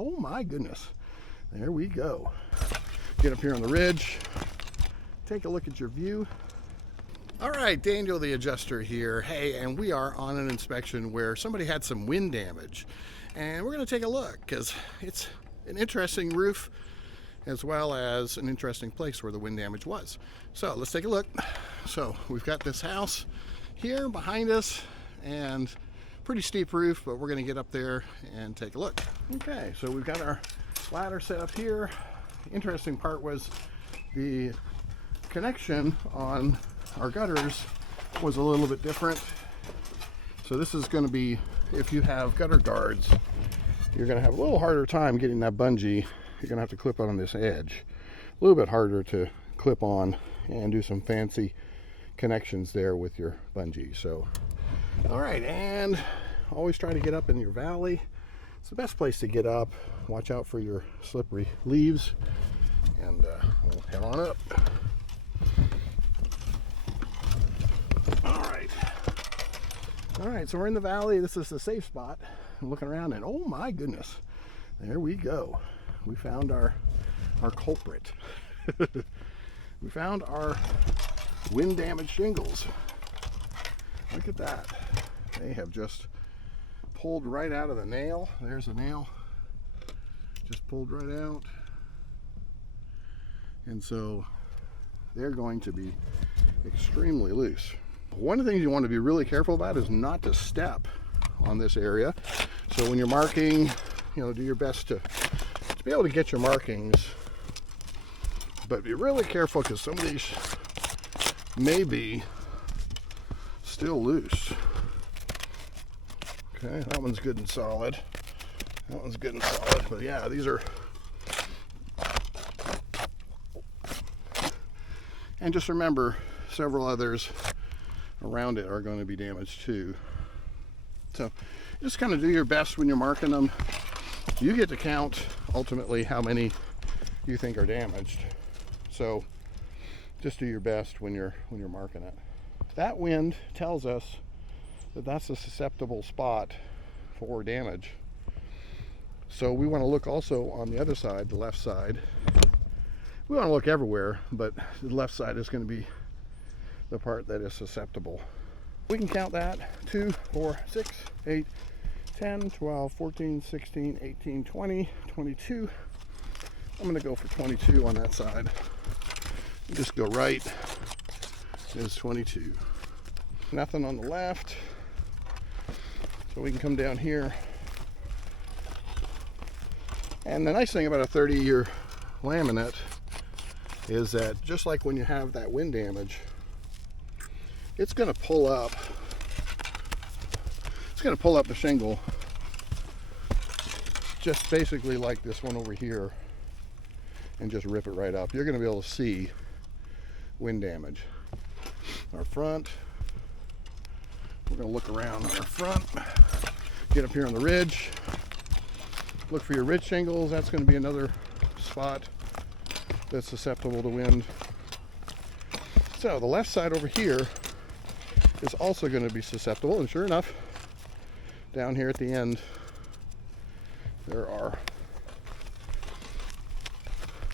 oh my goodness, there we go. Get up here on the ridge, take a look at your view. All right, Daniel the adjuster here. Hey, and we are on an inspection where somebody had some wind damage, and we're going to take a look because it's an interesting roof as well as an interesting place where the wind damage was. So let's take a look. So we've got this house here behind us and pretty steep roof, but we're going to get up there and take a look. Okay, so we've got our ladder set up here. Interesting part was the connection on our gutters was a little bit different. So this is going to be, if you have gutter guards, you're going to have a little harder time getting that bungee. You're going to have to clip on this edge. A little bit harder to clip on and do some fancy connections there with your bungee. So, all right, and always try to get up in your valley. It's the best place to get up. Watch out for your slippery leaves, and we'll head on up. All right, so we're in the valley. This is the safe spot. I'm looking around, and oh my goodness, there we go. We found our culprit. We found our wind damaged shingles. Look at that. They have just pulled right out of the nail. There's a nail. Just pulled right out. And so they're going to be extremely loose. One of the things you want to be really careful about is not to step on this area. So when you're marking, do your best to be able to get your markings, but be really careful because some of these may be still loose. Okay, that one's good and solid. That one's good and solid, but yeah, these are. And just remember, several others around it are going to be damaged too. So just kind of do your best when you're marking them. You get to count ultimately how many you think are damaged. So just do your best when you're marking it. That wind tells us that that's a susceptible spot for damage. So we want to look also on the other side, the left side. We want to look everywhere, but the left side is going to be the part that is susceptible. We can count that 2, 4, 6, 8, 10, 12, 14, 16, 18, 20, 22. I'm going to go for 22 on that side. Just go right is 22. Nothing on the left. So we can come down here. And the nice thing about a 30-year laminate is that just like when you have that wind damage, it's going to pull up. It's going to pull up the shingle just basically like this one over here and just rip it right up. You're going to be able to see wind damage. Our front, we're going to look around our front, get up here on the ridge, look for your ridge shingles. That's going to be another spot that's susceptible to wind. So the left side over here is also going to be susceptible, and sure enough, down here at the end there are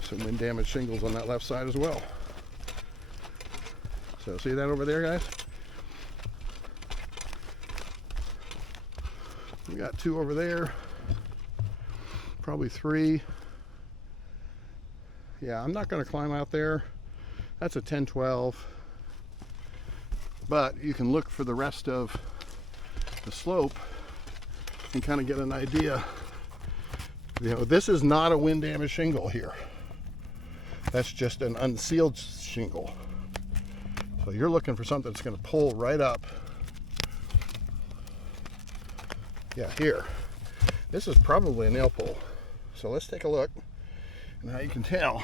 some wind damaged shingles on that left side as well. So see that over there, guys? We got 2 over there, probably 3. Yeah, I'm not going to climb out there. That's a 10-12. But you can look for the rest of the slope and kind of get an idea. This is not a wind damaged shingle here. That's just an unsealed shingle. So you're looking for something that's going to pull right up. Yeah, here. This is probably a nail pull. So let's take a look. And how you can tell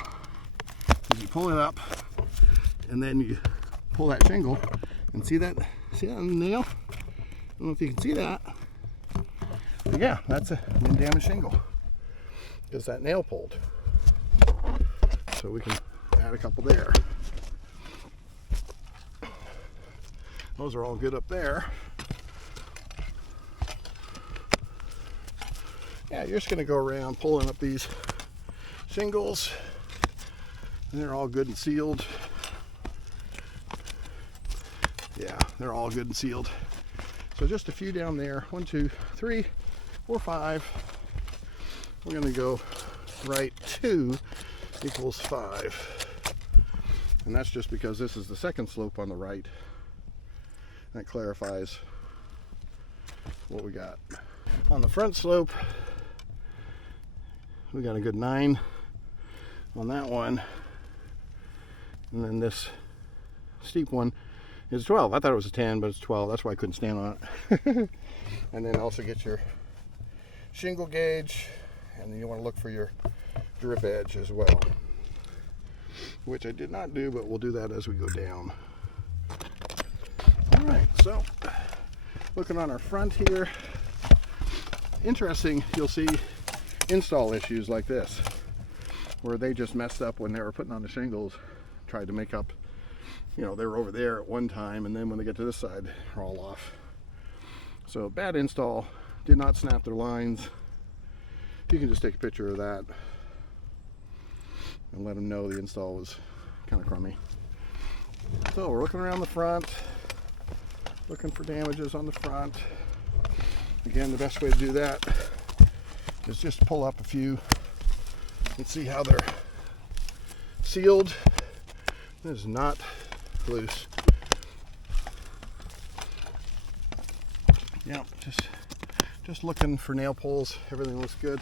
is you pull it up and then you pull that shingle and see that on the nail? I don't know if you can see that. But yeah, that's a wind damaged shingle because that nail pulled. So we can add a couple there. Those are all good up there. yeah, you're just going to go around pulling up these shingles, and they're all good and sealed. Yeah, they're all good and sealed. So just a few down there. 1, 2, 3, 4, 5. We're going to go right 2 equals 5. And that's just because this is the second slope on the right. That clarifies what we got. On the front slope, we got a good 9 on that one. And then this steep one is 12. I thought it was a 10, but it's 12. That's why I couldn't stand on it. And then also get your shingle gauge, and then you want to look for your drip edge as well, which I did not do, but we'll do that as we go down. All right, so looking on our front here, interesting, you'll see install issues like this, where they just messed up when they were putting on the shingles, tried to make up, you know, they were over there at one time, and then when they get to this side, they're all off. So bad install, did not snap their lines. You can just take a picture of that and let them know the install was kind of crummy. So we're looking around the front, looking for damages on the front. Again, the best way to do that is just pull up a few and see how they're sealed. This is not loose. Yeah, just looking for nail pulls. Everything looks good.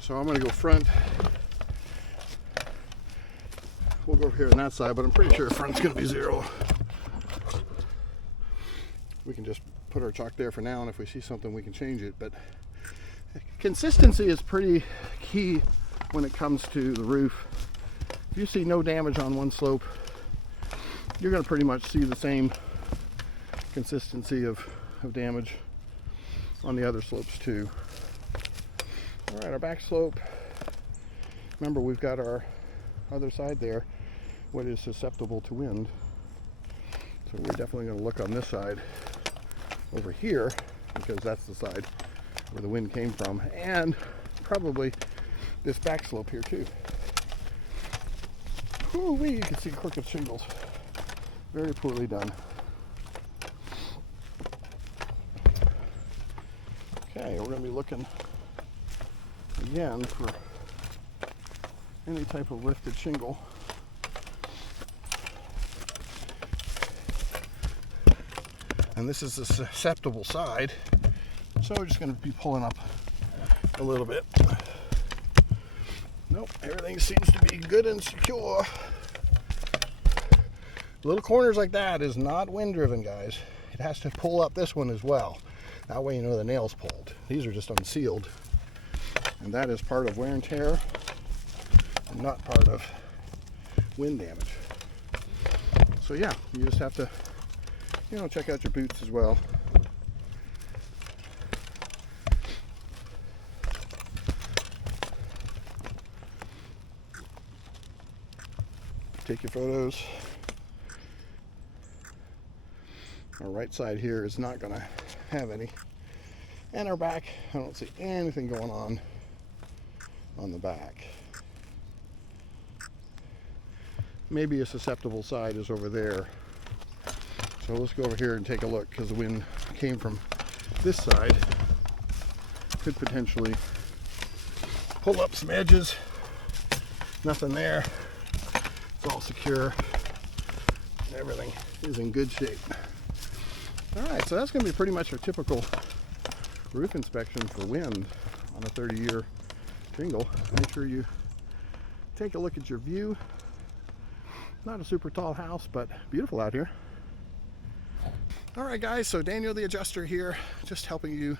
So I'm going to go front. We'll go over here on that side, but I'm pretty sure front's going to be 0. We can just put our chalk there for now, and if we see something, we can change it. But consistency is pretty key when it comes to the roof. If you see no damage on one slope, you're going to pretty much see the same consistency of damage on the other slopes too. All right, our back slope. Remember, we've got our other side there, what is susceptible to wind. So we're definitely going to look on this side over here, because that's the side where the wind came from, and probably this back slope here too. Ooh-wee, you can see crooked shingles. Very poorly done. Okay, we're going to be looking again for any type of lifted shingle. And this is the susceptible side, so we're just going to be pulling up a little bit. Nope, everything seems to be good and secure. Little corners like that is not wind driven, guys. It has to pull up this one as well. That way you know the nail's pulled. These are just unsealed. And that is part of wear and tear, and not part of wind damage. So yeah, you just have to, you know, check out your boots as well. Take your photos. Our right side here is not going to have any. And our back, I don't see anything going on the back. Maybe a susceptible side is over there. So let's go over here and take a look, because the wind came from this side. Could potentially pull up some edges. Nothing there. It's all secure. Everything is in good shape. All right, so that's going to be pretty much our typical roof inspection for wind on a 30-year shingle. Make sure you take a look at your view. Not a super tall house, but beautiful out here. All right, guys, so Daniel the Adjuster here, just helping you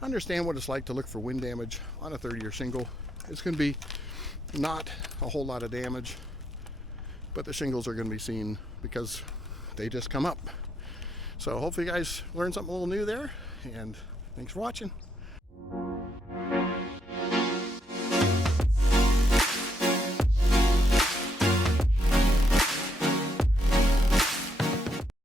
understand what it's like to look for wind damage on a 30-year shingle. It's going to be not a whole lot of damage, but the shingles are going to be seen because they just come up. So hopefully you guys learned something a little new there, and thanks for watching.